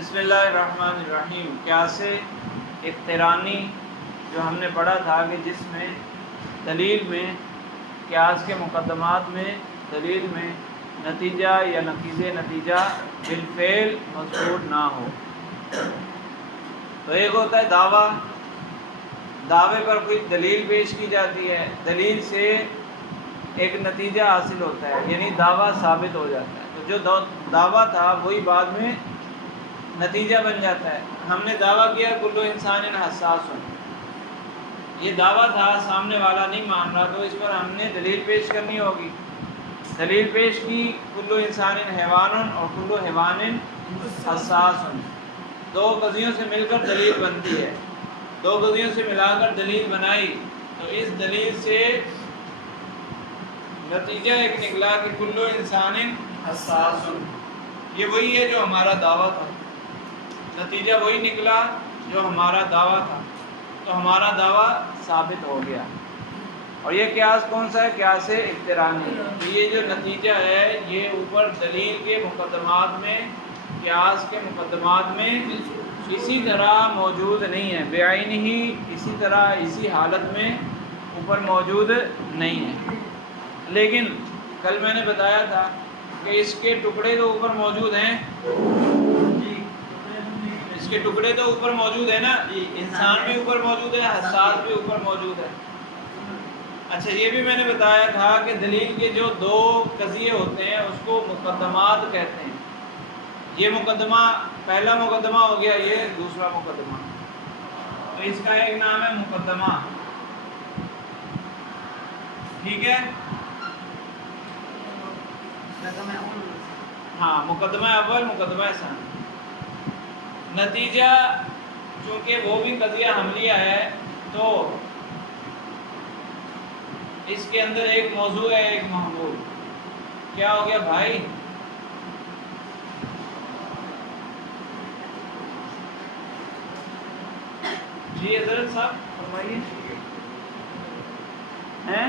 بسم اللہ الرحمن الرحیم۔ قیاس اقترانی جو ہم نے پڑھا تھا کہ جس میں دلیل میں قیاس کے مقدمات میں دلیل میں نتیجہ یا نقیض نتیجہ بالفعل مذکور نہ ہو۔ تو ایک ہوتا ہے دعویٰ، دعوے پر کوئی دلیل پیش کی جاتی ہے، دلیل سے ایک نتیجہ حاصل ہوتا ہے، یعنی دعویٰ ثابت ہو جاتا ہے۔ تو جو دعویٰ تھا وہی بعد میں نتیجہ بن جاتا ہے۔ ہم نے دعویٰ کیا کل انسان حساس ہو، یہ دعویٰ تھا، سامنے والا نہیں مان رہا، تو اس پر ہم نے دلیل پیش کرنی ہوگی۔ دلیل پیش کی کل انسان حیوان اور کل حیوان حساس، دو قضیوں سے مل کر دلیل بنتی ہے، دو قضیوں سے ملا کر دلیل بنائی، تو اس دلیل سے نتیجہ ایک نکلا کہ کل انسان حساس، یہ وہی ہے جو ہمارا دعویٰ تھا، نتیجہ وہی نکلا جو ہمارا دعویٰ تھا، تو ہمارا دعویٰ ثابت ہو گیا۔ اور یہ قیاس کون سا ہے؟ قیاس اقترانی۔ تو یہ جو نتیجہ ہے یہ اوپر دلیل کے مقدمات میں، قیاس کے مقدمات میں اسی طرح موجود نہیں ہے، بعین ہی اسی طرح اسی حالت میں اوپر موجود نہیں ہے۔ لیکن کل میں نے بتایا تھا کہ اس کے ٹکڑے تو اوپر موجود ہیں، اس کے ٹکڑے تو اوپر موجود ہے نا، انسان بھی اوپر موجود ہے، حساس بھی اوپر موجود ہے۔ اچھا، یہ بھی میں نے بتایا تھا کہ دلیل کے جو دو قضیے ہوتے ہیں اس کو مقدمات کہتے ہیں۔ یہ مقدمہ پہلا مقدمہ ہو گیا، یہ دوسرا مقدمہ، تو اس کا ایک نام ہے مقدمہ، ٹھیک ہے؟ ہاں، مقدمہ اول، مقدمہ ثانی۔ نتیجہ چونکہ وہ بھی قضیہ حملیہ ہے تو اس کے اندر ایک موضوع ہے، ایک محمول۔ کیا ہو گیا بھائی؟ جی حضرت صاحب فرمائیے۔ ہیں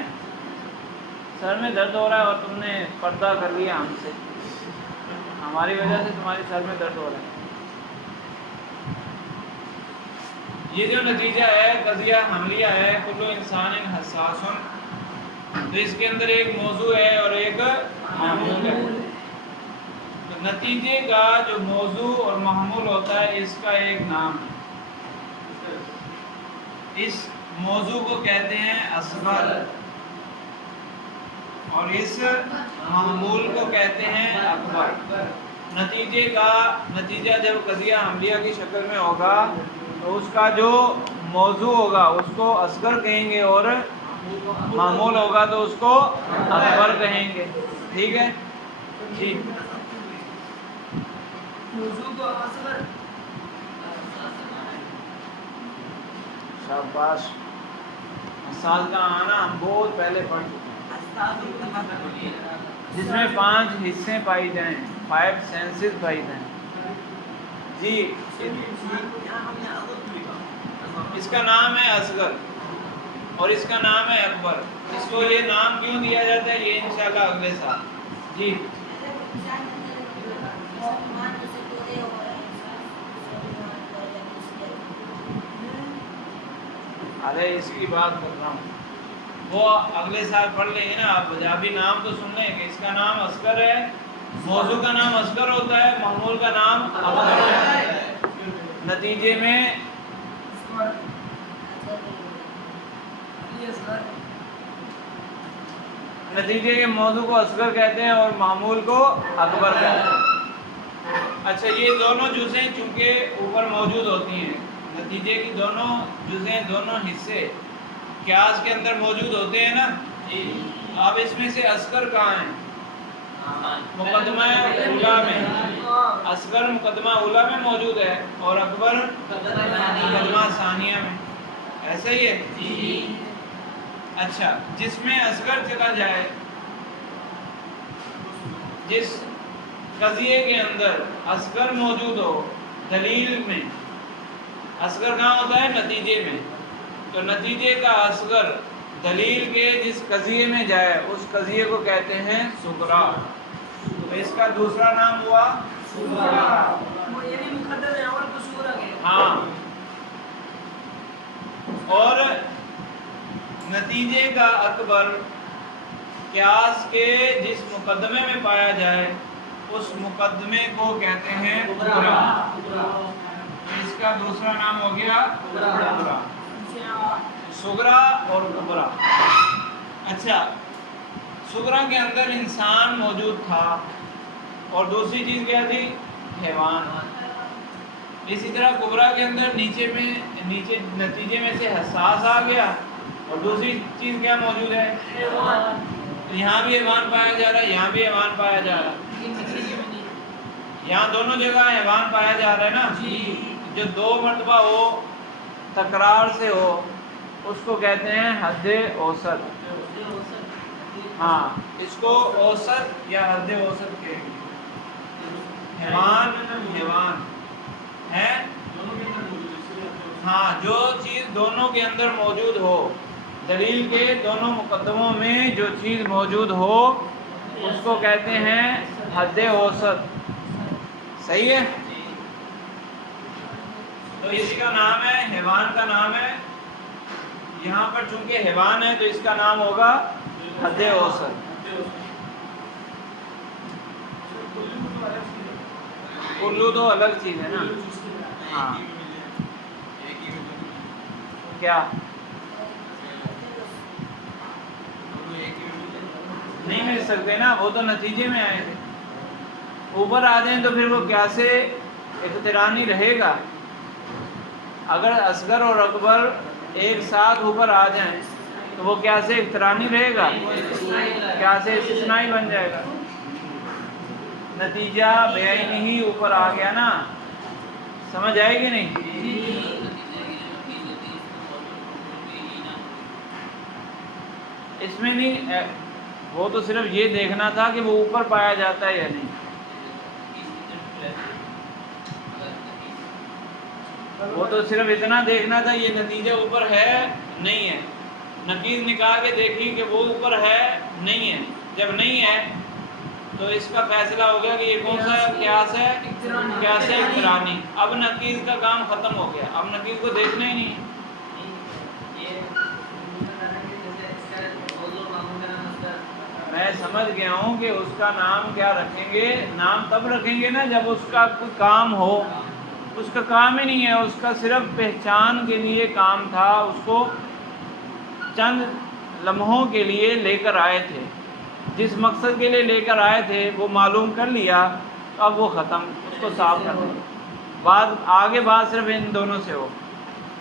سر میں درد ہو رہا ہے اور تم نے پردہ کر لیا ہم سے، ہماری وجہ سے تمہاری سر میں درد ہو رہا ہے۔ یہ جو نتیجہ ہے قضیہ حملیہ ہے، کل انسان حساس، تو اس کے اندر ایک موضوع ہے اور ایک محمول ہے۔ تو نتیجے کا جو موضوع اور محمول ہوتا ہے اس کا ایک نام ہے، اس موضوع کو کہتے ہیں اصغر اور اس محمول کو کہتے ہیں اکبر۔ نتیجہ جب قضیہ حملیہ کی شکل میں ہوگا تو اس کا جو موضوع ہوگا اس کو اصغر کہیں گے اور معمول ہوگا تو اس کو اکبر کہیں گے، ٹھیک ہے جی؟ موضوع کو اصغر، شاباش۔ حساس کا آنا ہم بہت پہلے پڑھ چکے ہیں، جس میں 5 حصے پائی جائیں، 5 سینسز پائی جائیں جی۔ اس کا نام ہے اصغر اور اس کا نام ہے اکبر۔ اس کو یہ نام کیوں دیا جاتا ہے یہ انشاءاللہ اگلے سال جی۔ ارے اس کی بات کر رہا ہوں، وہ اگلے سال پڑھ لیں گے نا آپ، ابھی نام تو سن لیں کہ اس کا نام اصغر ہے، موضوع کا نام اصغر ہوتا ہے، محمول کا نام اکبر ہے۔ نتیجے میں نتیجے کے موضوع کو اصغر کہتے ہیں اور معمول کو اکبر کہتے ہیں۔ اچھا، یہ دونوں جزیں چونکہ اوپر موجود ہوتی ہیں، نتیجے کی دونوں جزیں، دونوں حصے قیاس کے اندر موجود ہوتے ہیں نا، اب اس میں سے اصغر کہاں ہے؟ مقدمہ اولیٰ میں، اصغر مقدمہ اولیٰ میں موجود ہے اور اکبر مقدمہ ثانیہ میں، ایسا ہی ہے؟ اچھا، جس میں اصغر چلا جائے، جس قضیے کے اندر اصغر موجود ہو دلیل میں، اصغر کہاں ہوتا ہے؟ نتیجے میں، تو نتیجے کا اصغر دلیل کے جس قضیے میں جائے اس قضیے کو کہتے ہیں صغریٰ، تو اس کا دوسرا نام ہوا صغریٰ۔ یعنی مقدم اول کو صغرا گئے. ہاں، اور نتیجے کا اکبر قیاس کے جس مقدمے میں پایا جائے اس مقدمے کو کہتے ہیں کبریٰ. اس کا دوسرا نام ہو گیا کبریٰ، صغریٰ اور کبریٰ. اچھا، صغریٰ کے اندر انسان موجود تھا اور دوسری چیز کیا تھی؟ حیوان. اسی طرح کبریٰ کے اندر نیچے نتیجے میں سے حساس آ گیا اور دوسری چیز کیا موجود ہے؟ یہاں بھی حیوان پایا جا رہا ہے، یہاں بھی حیوان پایا جا رہا ہے. یہاں دونوں جگہ حیوان پایا جا رہا ہے نا. جو دو مرتبہ ہو، تکرار سے ہو، اس کو کہتے ہیں حد اوسط. ہاں، اس کو اوسط یا حد اوسط کہیں گے. حیوان ہے. ہاں، جو چیز دونوں کے اندر موجود ہو، دلیل کے دونوں مقدموں میں جو چیز موجود ہو اس کو کہتے ہیں حد اوسط. صحیح ہے؟ تو اس کا نام ہے، حیوان کا نام ہے. یہاں پر چونکہ حیوان ہے تو اس کا نام ہوگا حد اوسط. الو تو الگ چیز ہے نا. ہاں، کیا نہیں مل سکتے نا، وہ تو نتیجے میں آئے تھے. اوپر آ جائیں تو پھر وہ کیسے اقترانی رہے گا؟ اگر اصغر اور اکبر ایک ساتھ اوپر آ جائیں تو وہ کیسے اقترانی رہے گا؟ کیسے استثنائی بن جائے گا؟ نتیجہ بعینہ ہی اوپر آ گیا نا. سمجھ آئے گی نہیں؟ اس میں نہیں، وہ تو صرف یہ دیکھنا تھا کہ وہ اوپر پایا جاتا ہے یا نہیں. وہ تو صرف اتنا دیکھنا تھا یہ نتیجہ اوپر ہے نہیں ہے. نقیض نکال کے دیکھی کہ وہ اوپر ہے نہیں ہے. جب نہیں ہے تو اس کا فیصلہ ہو گیا کہ یہ کون سا قیاس ہے؟ قیاس اقترانی. اب نقیض کا کام ختم ہو گیا، اب نقیض کو دیکھنا ہی نہیں. میں سمجھ گیا ہوں کہ اس کا نام کیا رکھیں گے. نام تب رکھیں گے نا جب اس کا کوئی کام ہو. اس کا کام ہی نہیں ہے، اس کا صرف پہچان کے لیے کام تھا. اس کو چند لمحوں کے لیے لے کر آئے تھے، جس مقصد کے لیے لے کر آئے تھے وہ معلوم کر لیا. اب وہ ختم، اس کو صاف کر دیں. آگے بات صرف ان دونوں سے ہو،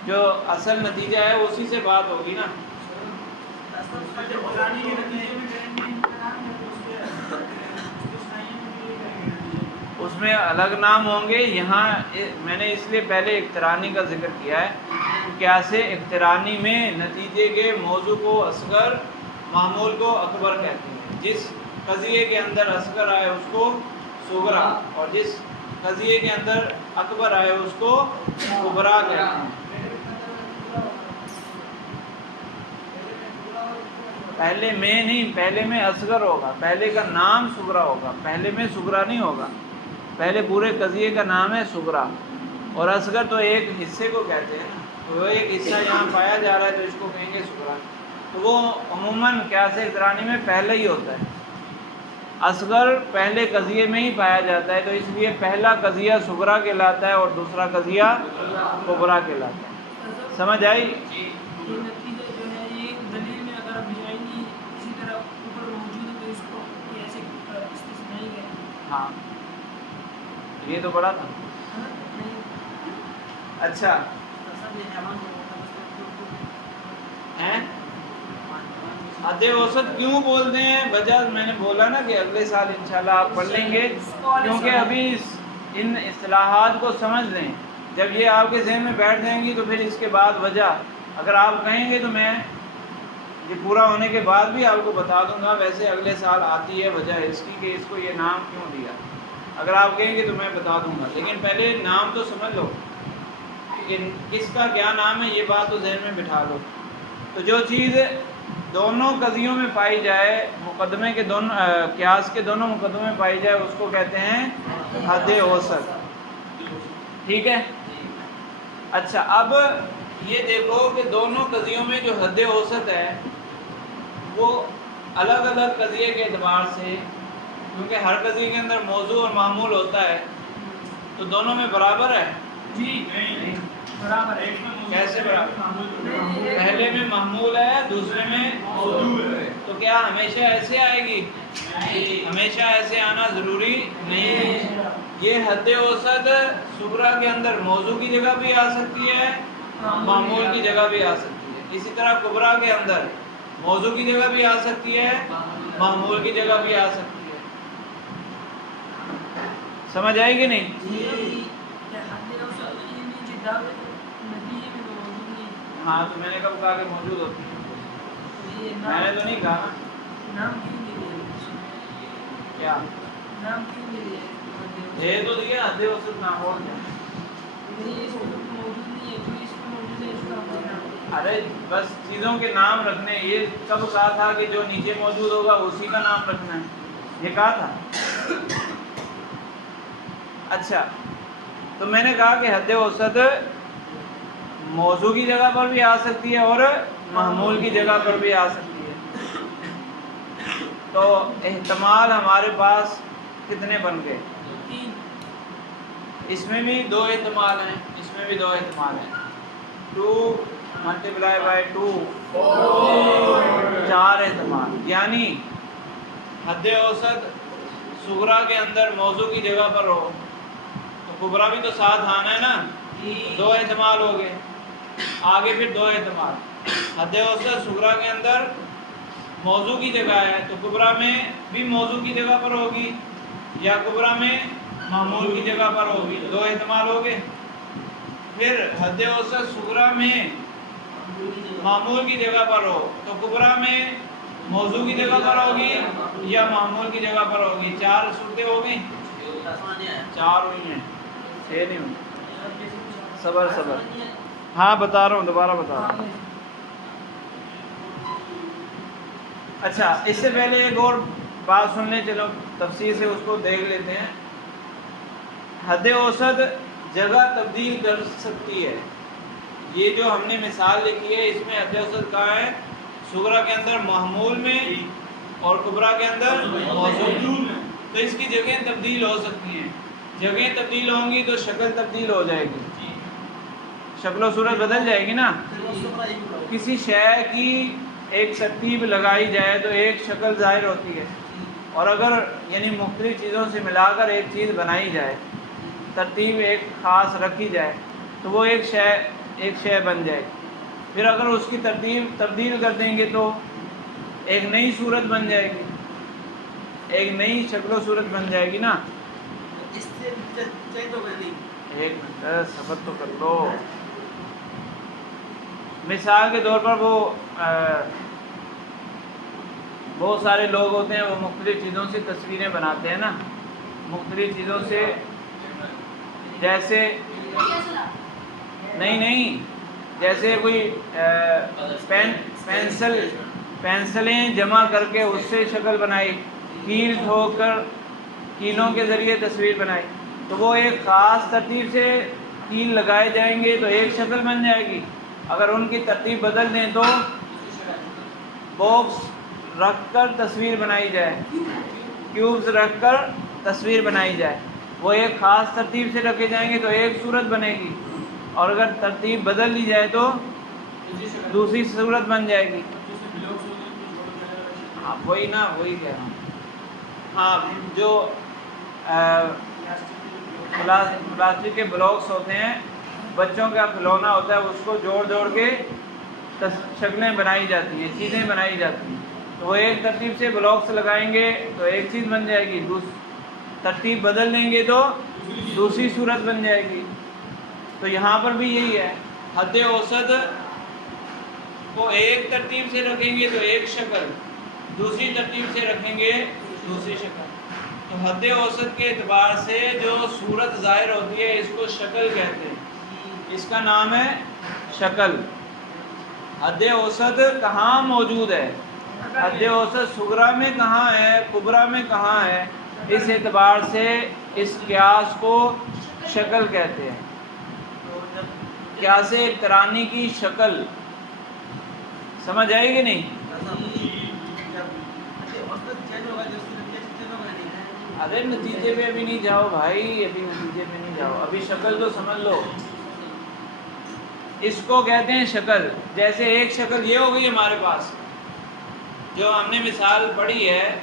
جو اصل نتیجہ ہے اسی سے بات ہوگی نا. اس میں الگ نام ہوں گے. یہاں میں نے اس لیے پہلے اقترانی کا ذکر کیا ہے. قیاس اقترانی میں نتیجے کے موضوع کو اصغر، معمول کو اکبر کہتے ہیں. جس قضیے کے اندر اصغر آئے اس کو صغریٰ، اور جس قضیے کے اندر اکبر آئے اس کو کبریٰ کہتے ہیں. پہلے میں نہیں، پہلے میں اصغر ہوگا. پہلے کا نام صغریٰ ہوگا، پہلے میں صغریٰ نہیں ہوگا. پہلے پورے قضیے کا نام ہے صغریٰ، اور اصغر تو ایک حصے کو کہتے ہیں نا. وہ ایک حصہ یہاں پایا جا رہا ہے تو اس کو کہیں گے صغریٰ. تو وہ عموماً قیاس اقترانی میں پہلے ہی ہوتا ہے. اصغر پہلے قضیے میں ہی پایا جاتا ہے، تو اس لیے پہلا قضیہ صغریٰ کہلاتا ہے اور دوسرا قضیہ کبریٰ کہلاتا ہے. سمجھ آئی؟ یہ نتیجہ جو ہے یہ دلیل میں اگر بیانی اسی طرح اوپر موجود ہے تو اس کو ایسے استثنائی ہے. ہاں، یہ تو بڑا تھا. اچھا ہیں حد اوسط کیوں بولتے ہیں؟ وجہ میں نے بولا نا کہ اگلے سال انشاءاللہ آپ پڑھ لیں گے، کیونکہ ابھی ان اصطلاحات کو سمجھ لیں. جب یہ آپ کے ذہن میں بیٹھ جائیں گی تو پھر اس کے بعد وجہ اگر آپ کہیں گے تو میں یہ پورا ہونے کے بعد بھی آپ کو بتا دوں گا. ویسے اگلے سال آتی ہے وجہ اس کی کہ اس کو یہ نام کیوں دیا. اگر آپ کہیں گے تو میں بتا دوں گا، لیکن پہلے نام تو سمجھ لو کہ کس کا کیا نام ہے. یہ بات تو ذہن میں بٹھا لو. تو جو چیز دونوں قضیوں میں پائی جائے، مقدمے کے دونوں قیاس کے دونوں مقدموں میں پائی جائے، اس کو کہتے ہیں حد اوسط. ٹھیک ہے. اچھا اب یہ دیکھو کہ دونوں قضیوں میں جو حد اوسط ہے وہ الگ الگ قضیے کے اعتبار سے، کیونکہ ہر قضیے کے اندر موضوع اور معمول ہوتا ہے، تو دونوں میں برابر ہے. جی نہیں برابر ہے. کیسے برابر؟ پہلے میں معمول ہے، دوسرے میں موضوع ہے. تو کیا ہمیشہ ایسے آئے گی؟ ہمیشہ ایسے آنا ضروری نہیں ہے. یہ حد اوسط صغریٰ کے اندر موضوع کی جگہ بھی آ سکتی ہے، معمول کی جگہ بھی آ سکتی ہے. اسی طرح کبریٰ کے اندر موضوع کی جگہ بھی آ سکتی ہے، معمول کی جگہ بھی آ سکتی ہے. سمجھ آئے گی نہیں؟ ہاں تو میں نے کب کہا کہ موجود ہوتی ہے؟ میں نے تو نہیں کہا. نام کیوں نہیں دیا؟ کیا نام کیوں نہیں دیا؟ دے تو دیا حد اوسط نام اور کیا. یہ اس میں موجود نہیں ہے، جو اس میں موجود ہے اس کا ہم نام دیں. ارے بس چیزوں کے نام رکھنے. یہ کب کہا تھا کہ جو نیچے موجود ہوگا اسی کا نام رکھنا ہے؟ یہ کہا تھا. اچھا تو میں نے کہا کہ حد اوسط موضوع کی جگہ پر بھی آ سکتی ہے اور معمول کی جگہ پر بھی آ سکتی ہے. تو احتمال ہمارے پاس کتنے بن گئے؟ 3. اس میں بھی 2 احتمال ہیں، اس میں بھی 2 احتمال ہیں. 2 ملٹیپلائی بائی 2 4 احتمال. یعنی حد اوسط صغریٰ کے اندر موضوع کی جگہ پر ہو تو کبریٰ بھی تو ساتھ آنا ہے نا. 2 احتمال ہو گئے. آگے پھر 2 احتمال. حد اوسط صغریٰ کے اندر موضوع کی جگہ ہے تو کبریٰ میں بھی موضوع کی جگہ پر ہوگی یا کبریٰ میں معمول کی جگہ پر ہوگی. 2 احتمال ہو گئے. پھر حد اوسط صغریٰ میں معمول کی جگہ پر ہو تو کبریٰ میں موضوع کی جگہ پر ہوگی یا معمول کی جگہ پر ہوگی. 4 صورتیں ہو گئی. 4 ہوئی ہیں، 6 نہیں ہوئی. صبر صبر. ہاں بتا رہا ہوں، دوبارہ بتا رہا ہوں. اچھا اس سے پہلے ایک اور بات سن لیں، چلو تفصیل سے اس کو دیکھ لیتے ہیں. حد اوسط جگہ تبدیل کر سکتی ہے. یہ جو ہم نے مثال لکھی ہے اس میں حد اوسط کہاں ہے؟ صغریٰ کے اندر معمول میں اور کبریٰ کے اندر موضوع میں. تو اس کی جگہیں تبدیل ہو سکتی ہیں. جگہیں تبدیل ہوں گی تو شکل تبدیل ہو جائے گی، شکل و صورت بدل جائے گی نا. کسی شے کی ایک ترتیب لگائی جائے تو ایک شکل ظاہر ہوتی ہے، اور اگر یعنی مختلف چیزوں سے ملا کر ایک چیز بنائی جائے، ترتیب ایک خاص رکھی جائے تو وہ ایک شے بن جائے. پھر اگر اس کی ترتیب تبدیل کر دیں گے تو ایک نئی صورت بن جائے گی، ایک نئی شکل و صورت بن جائے گی نا. ایک منٹ صبر تو کر لو. مثال کے طور پر وہ بہت سارے لوگ ہوتے ہیں وہ مختلف چیزوں سے تصویریں بناتے ہیں نا، مختلف چیزوں سے. جیسے نہیں جیسے کوئی پینسلیں جمع کر کے اس سے شکل بنائی، کیل ٹھوک کر کیلوں کے ذریعے تصویر بنائی، تو وہ ایک خاص ترتیب سے کیل لگائے جائیں گے تو ایک شکل بن جائے گی. اگر ان کی ترتیب بدل دیں تو باکس رکھ کر تصویر بنائی جائے، کیوبز رکھ کر تصویر بنائی جائے، وہ ایک خاص ترتیب سے رکھے جائیں گے تو ایک صورت بنے گی، اور اگر ترتیب بدل دی جائے تو دوسری صورت بن جائے گی. ہاں وہی نا، وہی کہہ رہا ہوں. ہاں جو پلاسٹک کے بلاکس ہوتے ہیں، بچوں کا کھلونا ہوتا ہے، اس کو جوڑ جوڑ کے شکلیں بنائی جاتی ہیں، چیزیں بنائی جاتی ہیں. تو وہ ایک ترتیب سے بلاکس لگائیں گے تو ایک چیز بن جائے گی، ترتیب بدل دیں گے تو دوسری صورت بن جائے گی. تو یہاں پر بھی یہی ہے، حد اوسط کو ایک ترتیب سے رکھیں گے تو ایک شکل، دوسری ترتیب سے رکھیں گے دوسری شکل. تو حد اوسط کے اعتبار سے جو صورت ظاہر ہوتی ہے اس کو شکل کہتے ہیں، اس کا نام ہے شکل. حد اوسط کہاں موجود ہے؟ حد اوسط صغریٰ میں کہاں ہے، کبریٰ میں کہاں ہے؟ اس اعتبار سے اس قیاس کو شکل کہتے ہیں. قیاس اقترانی کی شکل سمجھ آئے گی نہیں؟ ارے نتیجے پہ ابھی نہیں جاؤ بھائی، ابھی نتیجے پہ نہیں جاؤ، ابھی شکل تو سمجھ لو۔ اس کو کہتے ہیں شکل۔ جیسے ایک شکل یہ ہو گئی ہمارے پاس، جو ہم نے مثال پڑھی ہے،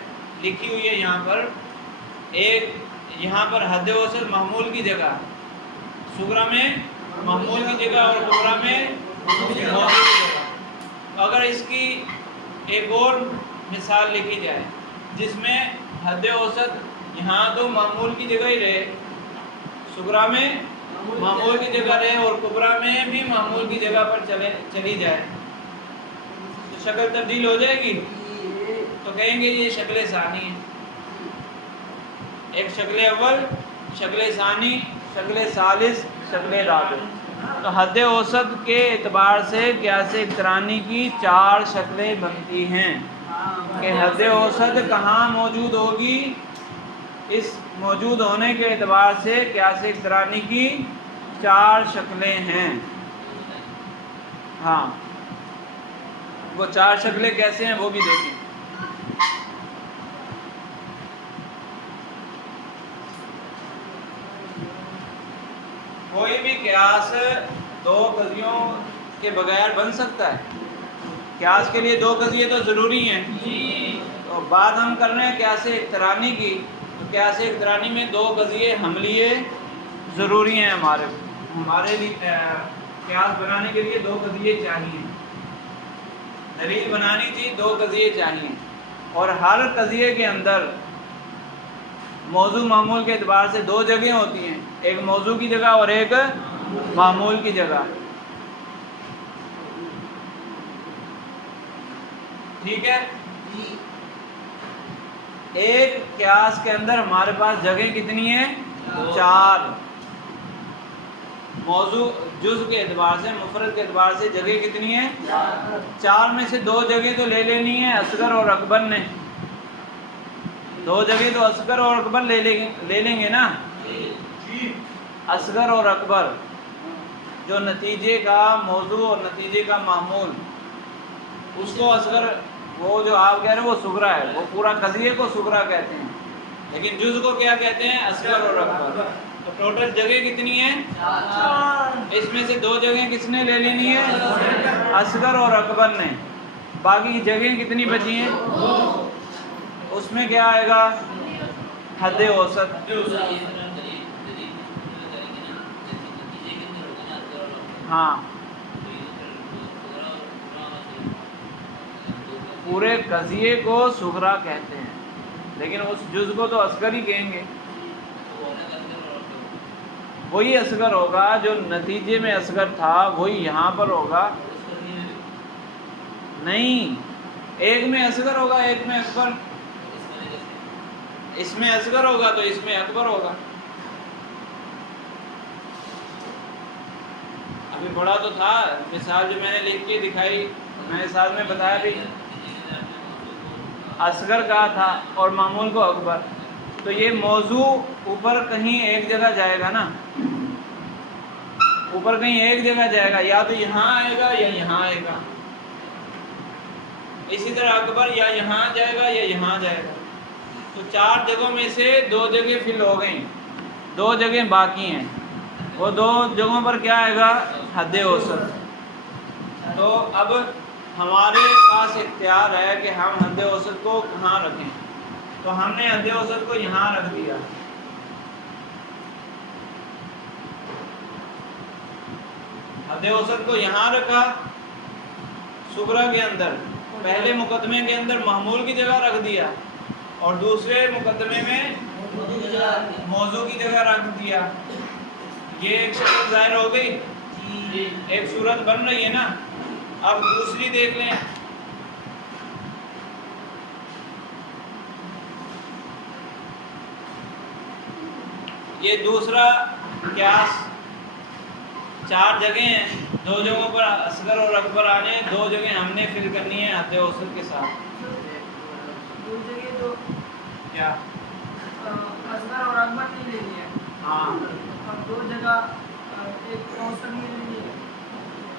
لکھی ہوئی ہے یہاں پر، ایک یہاں پر حد اوسط محمول کی جگہ، صغریٰ میں محمول کی جگہ اور کبریٰ میں موضوع کی جگہ۔ اگر اس کی ایک اور مثال لکھی جائے جس میں حد اوسط یہاں تو معمول کی جگہ ہی رہے، صغریٰ میں معمول کی جگہ رہے اور کبریٰ میں بھی معمول کی جگہ پر چلی جائے، تو شکل تبدیل ہو جائے گی، تو کہیں گے یہ شکل ثانی ہے۔ ایک شکل اول، شکل ثانی، شکل ثالث، شکل رابع۔ تو حد اوسط کے اعتبار سے قیاس اقترانی کی 4 شکلیں بنتی ہیں کہ حد اوسط کہاں موجود ہوگی، اس موجود ہونے کے اعتبار سے قیاس اقترانی کی 4 شکلیں ہیں۔ ہاں، وہ 4 شکلیں کیسے ہیں وہ بھی دیکھیں۔ کوئی بھی قیاس 2 قضیوں کے بغیر بن سکتا ہے؟ قیاس کے لیے 2 قضیے تو ضروری ہیں۔ تو بات ہم کر رہے ہیں قیاس اقترانی کی، تو قیاس اقترانی میں 2 قضیے حملیے ضروری ہیں۔ ہمارے لیے قیاس بنانے کے لیے 2 قضیے چاہیے، دلیل بنانی تھی 2 قضیے چاہیے، اور ہر قضیے کے اندر موضوع معمول کے اعتبار سے 2 جگہیں ہوتی ہیں، ایک موضوع کی جگہ اور ایک معمول کی جگہ۔ ٹھیک ہے؟ ایک قیاس کے اندر ہمارے پاس جگہیں کتنی ہیں؟ 4۔ موضوع جز کے اعتبار سے، مفرد کے اعتبار سے جگہ کتنی ہیں؟ 4 میں سے 2 جگہ تو لے لینی ہے اصغر اور اکبر نے، 2 جگہ تو اصغر اور اکبر لے لیں گے نا۔ اصغر اور اکبر، جو نتیجے کا موضوع اور نتیجے کا معمول، اس کو اصغر، وہ جو آپ کہہ رہے ہیں وہ صغریٰ ہے، وہ پورا قضیے کو صغریٰ کہتے ہیں، لیکن جز کو کیا کہتے ہیں؟ اصغر اور اکبر۔ تو ٹوٹل جگہ کتنی ہیں؟ 4۔ اس میں سے 2 جگہیں کس نے لے لینی ہے؟ اصغر اور اکبر نے۔ باقی جگہیں کتنی بچی ہیں؟ 2۔ اس میں کیا آئے گا؟ حد اوسط۔ ہاں، پورے قضیے کو صغریٰ کہتے ہیں، لیکن اس جز کو تو اصغر ہی کہیں گے۔ وہی اصغر ہوگا جو نتیجے میں اصغر تھا، وہی یہاں پر ہوگا۔ نہیں، ایک میں اصغر ہوگا ایک میں اکبر، اس میں اصغر ہوگا تو اس میں اکبر ہوگا۔ ابھی بڑا تو تھا، مثال جو میں نے لکھ کے دکھائی، میں نے ساتھ میں بتایا بھی، اصغر کہا تھا اور معمول کو اکبر، تو یہ موضوع اوپر کہیں ایک جگہ جائے گا نا، اوپر کہیں ایک جگہ جائے گا، یا تو یہاں آئے گا یا یہاں آئے گا۔ اسی طرح اکبر یا یہاں جائے گا یا یہاں جائے گا۔ تو 4 جگہوں میں سے 2 جگہ فل ہو گئیں، 2 جگہیں باقی ہیں، وہ 2 جگہوں پر کیا آئے گا؟ حد اوسط۔ تو اب ہمارے پاس اختیار ہے کہ ہم حد اوسط کو کہاں رکھیں، تو ہم نے حد اوسط کو یہاں رکھ دیا۔ حد اوسط کو یہاں رکھا صغریٰ کے اندر، پہلے مقدمے کے اندر محمول کی جگہ رکھ دیا اور دوسرے مقدمے میں موضوع کی جگہ رکھ دیا۔ یہ ایک شکل ظاہر ہو گئی، ایک صورت بن رہی ہے نا۔ اب دوسری دیکھ لیں، یہ دوسرا قیاس 4 جگہیں ہیں، 2 جگہوں پر اصغر اور اکبر آنے، 2 جگہیں ہم نے فل کرنی ہے حد اوسط کے ساتھ۔ 2 جگہ تو کیا؟ اصغر اور اکبر نہیں لینی ہے۔ ہاں، اور 2 جگہ ایک اوسط نہیں لینی ہے۔